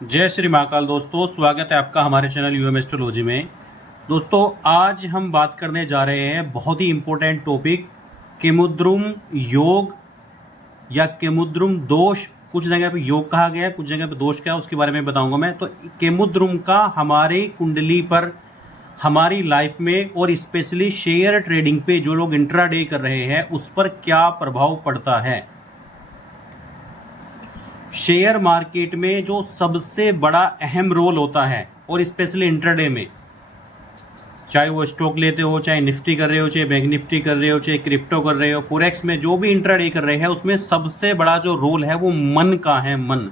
जय श्री महाकाल। दोस्तों, स्वागत है आपका हमारे चैनल यूएम एस्ट्रोलॉजी में। दोस्तों, आज हम बात करने जा रहे हैं बहुत ही इम्पोर्टेंट टॉपिक, केमुद्रुम योग या केमुद्रुम दोष। कुछ जगह पे योग कहा गया है, कुछ जगह पे दोष क्या है उसके बारे में बताऊंगा मैं। तो केमुद्रुम का हमारे कुंडली पर, हमारी लाइफ में और स्पेशली शेयर ट्रेडिंग पे जो लोग इंट्राडे कर रहे हैं उस पर क्या प्रभाव पड़ता है। शेयर मार्केट में जो सबसे बड़ा अहम रोल होता है और स्पेशली इंट्राडे में, चाहे वो स्टॉक लेते हो, चाहे निफ्टी कर रहे हो, चाहे बैंक निफ्टी कर रहे हो, चाहे क्रिप्टो कर रहे हो, फॉरेक्स में जो भी इंट्राडे कर रहे हैं उसमें सबसे बड़ा जो रोल है वो मन का है। मन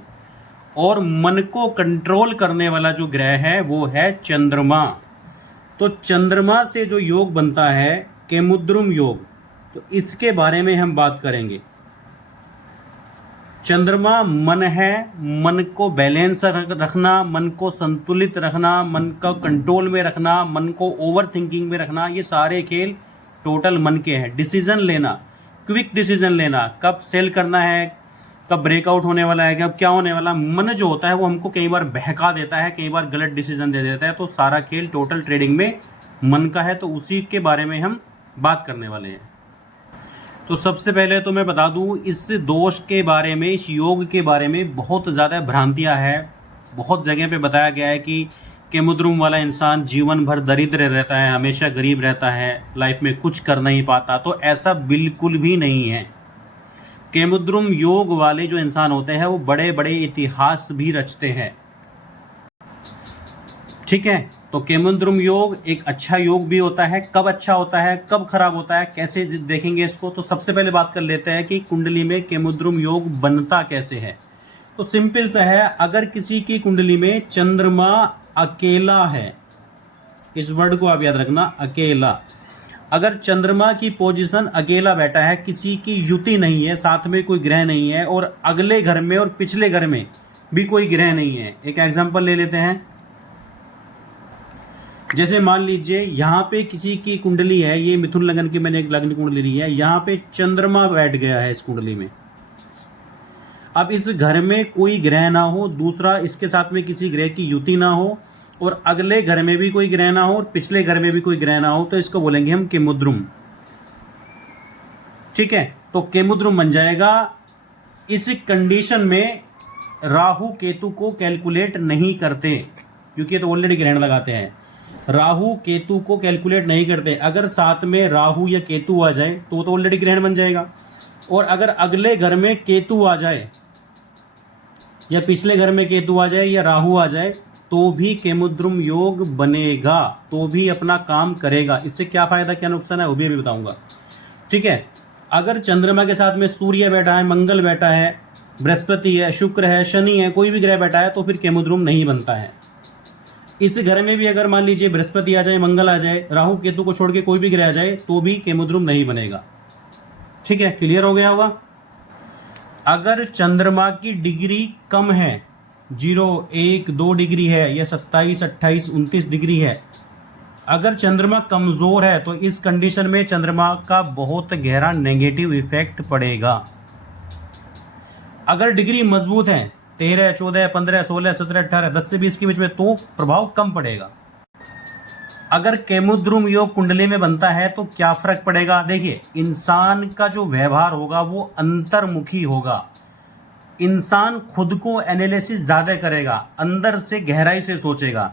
और मन को कंट्रोल करने वाला जो ग्रह है वो है चंद्रमा। तो चंद्रमा से जो योग बनता है केमुद्रुम योग, तो इसके बारे में हम बात करेंगे। चंद्रमा मन है, मन को बैलेंस रखना, मन को संतुलित रखना, मन का कंट्रोल में रखना, मन को ओवर थिंकिंग में रखना, ये सारे खेल टोटल मन के हैं। डिसीजन लेना, क्विक डिसीजन लेना, कब सेल करना है, कब ब्रेकआउट होने वाला है, कब क्या होने वाला, मन जो होता है वो हमको कई बार बहका देता है, कई बार गलत डिसीजन दे देता है। तो सारा खेल टोटल ट्रेडिंग में मन का है, तो उसी के बारे में हम बात करने वाले हैं। तो सबसे पहले तो मैं बता दूं, इस दोष के बारे में, इस योग के बारे में बहुत ज़्यादा भ्रांतियां हैं। बहुत जगह पे बताया गया है कि केमुद्रुम वाला इंसान जीवन भर दरिद्र रहता है, हमेशा गरीब रहता है, लाइफ में कुछ कर नहीं पाता। तो ऐसा बिल्कुल भी नहीं है। केमुद्रुम योग वाले जो इंसान होते हैं वो बड़े बड़े इतिहास भी रचते हैं। ठीक है, तो केमुद्रुम योग एक अच्छा योग भी होता है। कब अच्छा होता है, कब खराब होता है, कैसे देखेंगे इसको। तो सबसे पहले बात कर लेते हैं कि कुंडली में केमुद्रुम योग बनता कैसे है। तो सिंपल सा है, अगर किसी की कुंडली में चंद्रमा अकेला है, इस वर्ड को आप याद रखना, अकेला। अगर चंद्रमा की पोजीशन अकेला बैठा है, किसी की युति नहीं है, साथ में कोई ग्रह नहीं है, और अगले घर में और पिछले घर में भी कोई ग्रह नहीं है। एक एग्जाम्पल ले लेते हैं। जैसे मान लीजिए यहाँ पे किसी की कुंडली है, ये मिथुन लगन की मैंने एक लग्न कुंडली ली है, यहाँ पे चंद्रमा बैठ गया है इस कुंडली में। अब इस घर में कोई ग्रह ना हो, दूसरा इसके साथ में किसी ग्रह की युति ना हो, और अगले घर में भी कोई ग्रह ना हो, और पिछले घर में भी कोई ग्रह ना हो, तो इसको बोलेंगे हम केमुद्रुम। ठीक है, तो केमुद्रुम बन जाएगा। इस कंडीशन में राहु केतु को कैलकुलेट नहीं करते, क्योंकि ये तो ऑलरेडी ग्रहण लगाते हैं। राहु केतु को कैलकुलेट नहीं करते। अगर साथ में राहु या केतु आ जाए तो ऑलरेडी ग्रहण बन जाएगा। और अगर अगले घर में केतु आ जाए, या पिछले घर में केतु आ जाए, या राहु आ जाए, तो भी केमुद्रुम योग बनेगा, तो भी अपना काम करेगा। इससे क्या फायदा क्या नुकसान है वो भी बताऊंगा। ठीक है, अगर चंद्रमा के साथ में सूर्य बैठा है, मंगल बैठा है, बृहस्पति है, शुक्र है, शनि है, कोई भी ग्रह बैठा है, तो फिर केमुद्रुम नहीं बनता है। इस घर में भी अगर मान लीजिए बृहस्पति आ जाए, मंगल आ जाए, राहु केतु को छोड़ के कोई भी ग्रह आ जाए, तो भी केमुद्रुम नहीं बनेगा। ठीक है, क्लियर हो गया होगा। अगर चंद्रमा की डिग्री कम है, 0, 1, 2 डिग्री है, या 27, 28, 29 डिग्री है, अगर चंद्रमा कमजोर है तो इस कंडीशन में चंद्रमा का बहुत गहरा नेगेटिव इफेक्ट पड़ेगा। अगर डिग्री मजबूत है, 13, 14, 15, 16, 17, 18, 10 से 20 के बीच में, तो प्रभाव कम पड़ेगा। अगर केमुद्रुम योग कुंडली में बनता है तो क्या फर्क पड़ेगा। देखिए, इंसान का जो व्यवहार होगा वो अंतर्मुखी होगा। इंसान खुद को एनालिसिस ज्यादा करेगा, अंदर से गहराई से सोचेगा,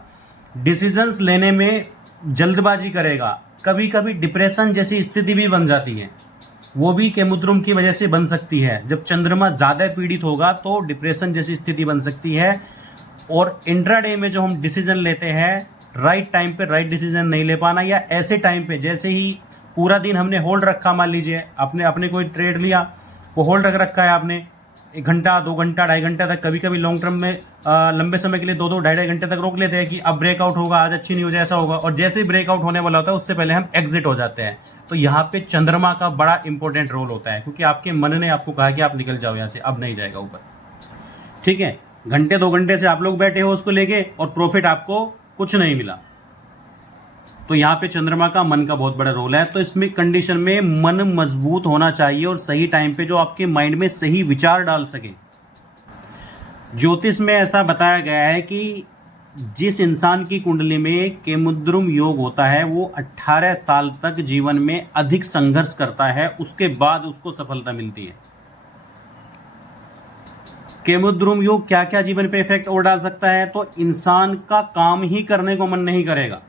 डिसीजंस लेने में जल्दबाजी करेगा। कभी कभी डिप्रेशन जैसी स्थिति भी बन जाती है, वो भी केमुद्रुम की वजह से बन सकती है। जब चंद्रमा ज्यादा पीड़ित होगा तो डिप्रेशन जैसी स्थिति बन सकती है। और इंट्राडे में जो हम डिसीजन लेते हैं, राइट टाइम पे राइट डिसीजन नहीं ले पाना, या ऐसे टाइम पे जैसे ही पूरा दिन हमने होल्ड रखा, मान लीजिए आपने कोई ट्रेड लिया, वो होल्ड रख रखा है आपने 1 घंटा, 2 घंटा, 2.5 घंटा तक, कभी कभी लॉन्ग टर्म में लंबे समय के लिए 2-2, 2.5 घंटे तक रोक लेते हैं कि अब ब्रेकआउट होगा, आज अच्छी न्यूज ऐसा होगा, और जैसे ही ब्रेकआउट होने वाला होता है उससे पहले हम एग्जिट हो जाते हैं। तो यहाँ पे चंद्रमा का बड़ा इंपॉर्टेंट रोल होता है, क्योंकि आपके मन ने आपको कहा कि आप निकल जाओ यहाँ से, अब नहीं जाएगा ऊपर। ठीक है, घंटे 2 घंटे से आप लोग बैठे हो उसको लेके, और प्रॉफिट आपको कुछ नहीं मिला। तो यहाँ पे चंद्रमा का मन का बहुत बड़ा रोल है। तो इसमें कंडीशन में मन मजबूत होना चाहिए, और सही टाइम पे जो आपके माइंड में सही विचार डाल सके। ज्योतिष में ऐसा बताया गया है कि जिस इंसान की कुंडली में केमुद्रुम योग होता है वो 18 साल तक जीवन में अधिक संघर्ष करता है, उसके बाद उसको सफलता मिलती है। केमुद्रुम योग क्या क्या जीवन पे इफेक्ट और डाल सकता है, तो इंसान का काम ही करने को मन नहीं करेगा।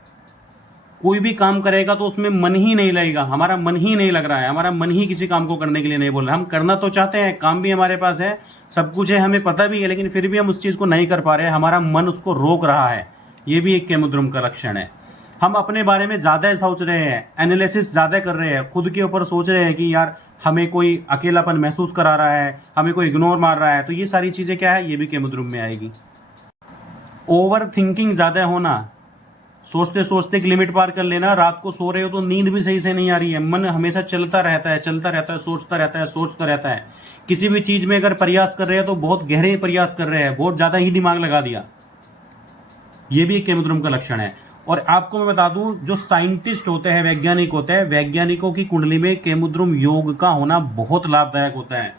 कोई भी काम करेगा तो उसमें मन ही नहीं लगेगा, हमारा मन ही नहीं लग रहा है, हमारा मन ही किसी काम को करने के लिए नहीं बोल रहा है। हम करना तो चाहते हैं, काम भी हमारे पास है, सब कुछ है, हमें पता भी है, लेकिन फिर भी हम उस चीज़ को नहीं कर पा रहे हैं, हमारा मन उसको रोक रहा है। ये भी एक केमुद्रुम का लक्षण है। हम अपने बारे में ज़्यादा सोच रहे हैं, एनालिसिस ज़्यादा कर रहे हैं, खुद के ऊपर सोच रहे हैं कि यार हमें कोई अकेलापन महसूस करा रहा है, हमें कोई इग्नोर मार रहा है, तो ये सारी चीज़ें क्या है, ये भी केमुद्रुम में आएगी। ओवर थिंकिंग ज़्यादा होना, सोचते सोचते एक लिमिट पार कर लेना, रात को सो रहे हो तो नींद भी सही से नहीं आ रही है, मन हमेशा चलता रहता है, सोचता रहता है। किसी भी चीज में अगर प्रयास कर रहे हैं तो बहुत गहरे प्रयास कर रहे हैं, बहुत ज्यादा ही दिमाग लगा दिया, ये भी एक केमुद्रुम का लक्षण है। और आपको मैं बता दूं, जो साइंटिस्ट होते हैं, वैज्ञानिक होते हैं, वैज्ञानिकों की कुंडली में केमुद्रुम योग का होना बहुत लाभदायक होता है,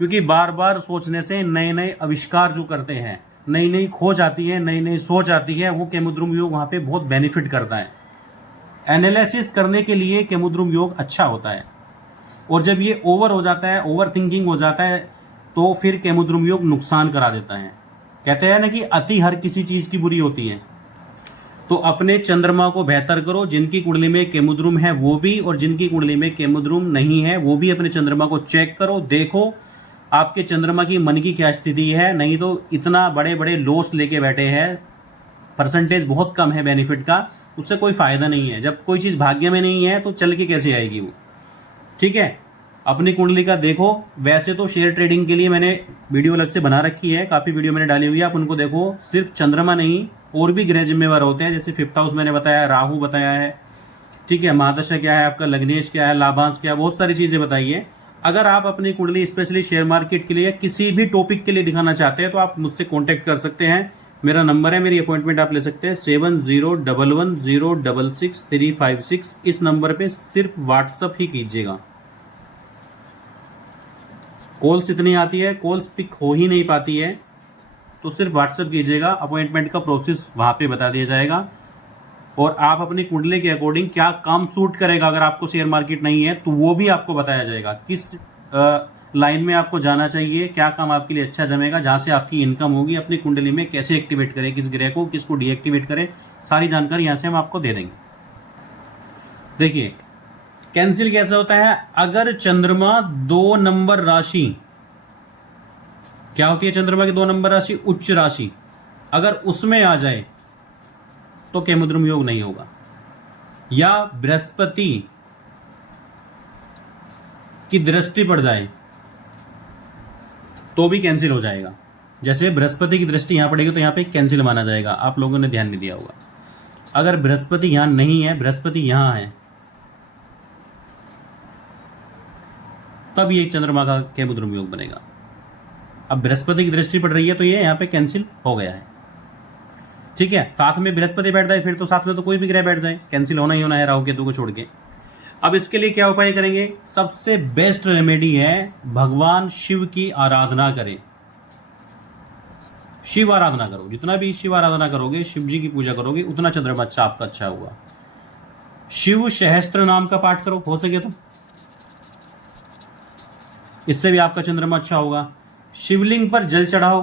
क्योंकि बार बार सोचने से नए नए आविष्कार जो करते हैं, नई नई खोज आती है, नई नई सोच आती है, वो केमुद्रुम योग वहाँ पे बहुत बेनिफिट करता है। एनालिसिस करने के लिए केमुद्रुम योग अच्छा होता है। और जब ये ओवर हो जाता है, ओवर थिंकिंग हो जाता है, तो फिर केमुद्रुम योग नुकसान करा देता है। कहते हैं ना कि अति हर किसी चीज की बुरी होती है। तो अपने चंद्रमा को बेहतर करो, जिनकी कुंडली में केमुद्रुम है वो भी, और जिनकी कुंडली में केमुद्रुम नहीं है वो भी अपने चंद्रमा को चेक करो, देखो आपके चंद्रमा की मन की क्या स्थिति है। नहीं तो इतना बड़े बड़े लॉस लेके बैठे हैं, परसेंटेज बहुत कम है बेनिफिट का, उससे कोई फायदा नहीं है। जब कोई चीज़ भाग्य में नहीं है तो चल के कैसे आएगी वो। ठीक है, अपनी कुंडली का देखो। वैसे तो शेयर ट्रेडिंग के लिए मैंने वीडियो अलग से बना रखी है, काफ़ी वीडियो मैंने डाली हुई है, आप उनको देखो। सिर्फ चंद्रमा नहीं, और भी ग्रह जिम्मेवार होते हैं, जैसे 5th हाउस मैंने बताया, राहु बताया है, ठीक है, महादशा क्या है आपका, लग्नेश क्या है, लाभांश क्या है, बहुत सारी चीज़ें बताई है। अगर आप अपनी कुंडली स्पेशली शेयर मार्केट के लिए किसी भी टॉपिक के लिए दिखाना चाहते हैं तो आप मुझसे कांटेक्ट कर सकते हैं। मेरा नंबर है, मेरी अपॉइंटमेंट आप ले सकते हैं 7011066356। इस नंबर पे सिर्फ व्हाट्सअप ही कीजिएगा। कॉल्स इतनी आती है, कॉल्स पिक हो ही नहीं पाती है, तो सिर्फ व्हाट्सअप कीजिएगा, अपॉइंटमेंट का प्रोसेस वहाँ पे बता दिया जाएगा। और आप अपनी कुंडली के अकॉर्डिंग क्या काम सूट करेगा, अगर आपको शेयर मार्केट नहीं है तो वो भी आपको बताया जाएगा, किस लाइन में आपको जाना चाहिए, क्या काम आपके लिए अच्छा जमेगा, जहाँ से आपकी इनकम होगी, अपनी कुंडली में कैसे एक्टिवेट करें, किस ग्रह को, किसको डीएक्टिवेट करें, सारी जानकारी यहाँ से हम आपको दे देंगे। देखिए कैंसिल कैसे होता है, अगर चंद्रमा 2 नंबर राशि, क्या होती है चंद्रमा की 2 नंबर राशि, उच्च राशि, अगर उसमें आ जाए तो केमुद्रुम योग नहीं होगा। या बृहस्पति की दृष्टि पड़ जाए तो भी कैंसिल हो जाएगा। जैसे बृहस्पति की दृष्टि यहां पड़ेगी तो यहां पे कैंसिल माना जाएगा, आप लोगों ने ध्यान नहीं दिया होगा। अगर बृहस्पति यहां नहीं है, बृहस्पति यहां है, तब ये चंद्रमा का केमुद्रुम योग बनेगा। अब बृहस्पति की दृष्टि पड़ रही है तो ये यहां पे कैंसिल हो गया है। ठीक है, साथ में बृहस्पति बैठ जाए फिर तो साथ में तो कोई भी ग्रह बैठ जाए, कैंसिल होना ही होना है राहु केतु को छोड़ के। अब इसके लिए क्या उपाय करेंगे, सबसे बेस्ट रेमेडी है भगवान शिव की आराधना करें। शिव आराधना करो, जितना भी शिव आराधना करोगे, शिव जी की पूजा करोगे, उतना चंद्रमा अच्छा आपका अच्छा हुआ। शिव सहस्त्र नाम का पाठ करो, हो सके तो, इससे भी आपका चंद्रमा अच्छा होगा। शिवलिंग पर जल चढ़ाओ,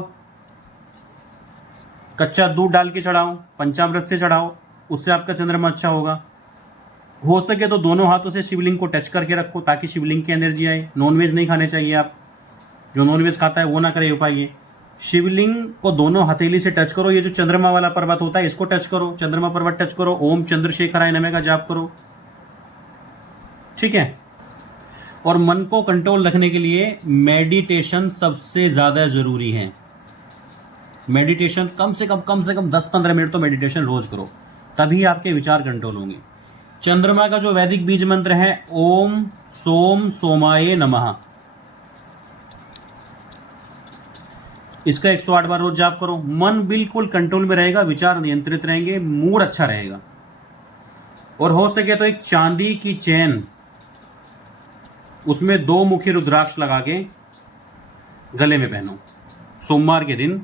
कच्चा दूध डाल के चढ़ाओ, पंचामृत से चढ़ाओ, उससे आपका चंद्रमा अच्छा होगा। हो सके तो दोनों हाथों से शिवलिंग को टच करके रखो ताकि शिवलिंग की एनर्जी आए। नॉनवेज नहीं खाने चाहिए, आप जो नॉनवेज खाता है वो ना करे उपाय ये। शिवलिंग को दोनों हथेली से टच करो, ये जो चंद्रमा वाला पर्वत होता है इसको टच करो, चंद्रमा पर्वत टच करो, ओम चंद्रशेखराय नमः का जाप करो। ठीक है, और मन को कंट्रोल रखने के लिए मेडिटेशन सबसे ज्यादा जरूरी है। मेडिटेशन कम से कम 10-15 मिनट तो मेडिटेशन रोज करो, तभी आपके विचार कंट्रोल होंगे। चंद्रमा का जो वैदिक बीज मंत्र है ओम सोम सोमाय नमः, इसका 108 बार रोज जाप करो। मन बिल्कुल कंट्रोल में रहेगा, विचार नियंत्रित रहेंगे, मूड अच्छा रहेगा। और हो सके तो एक चांदी की चैन, उसमें 2 मुखी रुद्राक्ष लगा के गले में पहनो, सोमवार के दिन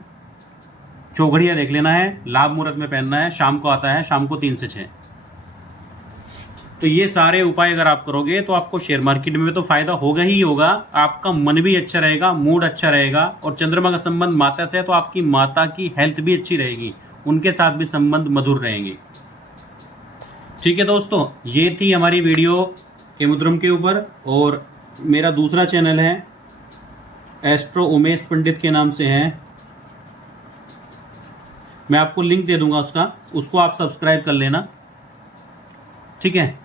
चौघड़िया देख लेना है, लाभ मुहूर्त में पहनना है, शाम को आता है, शाम को 3 से 6। तो ये सारे उपाय अगर आप करोगे तो आपको शेयर मार्केट में तो फायदा होगा ही होगा, आपका मन भी अच्छा रहेगा, मूड अच्छा रहेगा। और चंद्रमा का संबंध माता से है तो आपकी माता की हेल्थ भी अच्छी रहेगी, उनके साथ भी संबंध मधुर रहेंगे। ठीक है दोस्तों, ये थी हमारी वीडियो केमुद्रम के ऊपर। और मेरा दूसरा चैनल है एस्ट्रो उमेश पंडित के नाम से है, मैं आपको लिंक दे दूंगा उसको आप सब्सक्राइब कर लेना। ठीक है,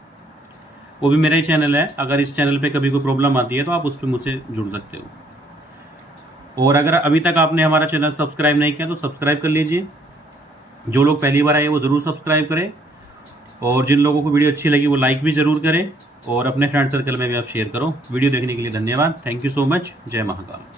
वो भी मेरा ही चैनल है। अगर इस चैनल पे कभी कोई प्रॉब्लम आती है तो आप उस पर मुझसे जुड़ सकते हो। और अगर अभी तक आपने हमारा चैनल सब्सक्राइब नहीं किया तो सब्सक्राइब कर लीजिए। जो लोग पहली बार आए वो ज़रूर सब्सक्राइब करें, और जिन लोगों को वीडियो अच्छी लगी वो लाइक भी ज़रूर करें, और अपने फ्रेंड सर्कल में भी आप शेयर करो। वीडियो देखने के लिए धन्यवाद। Thank you so much. जय महाकाल।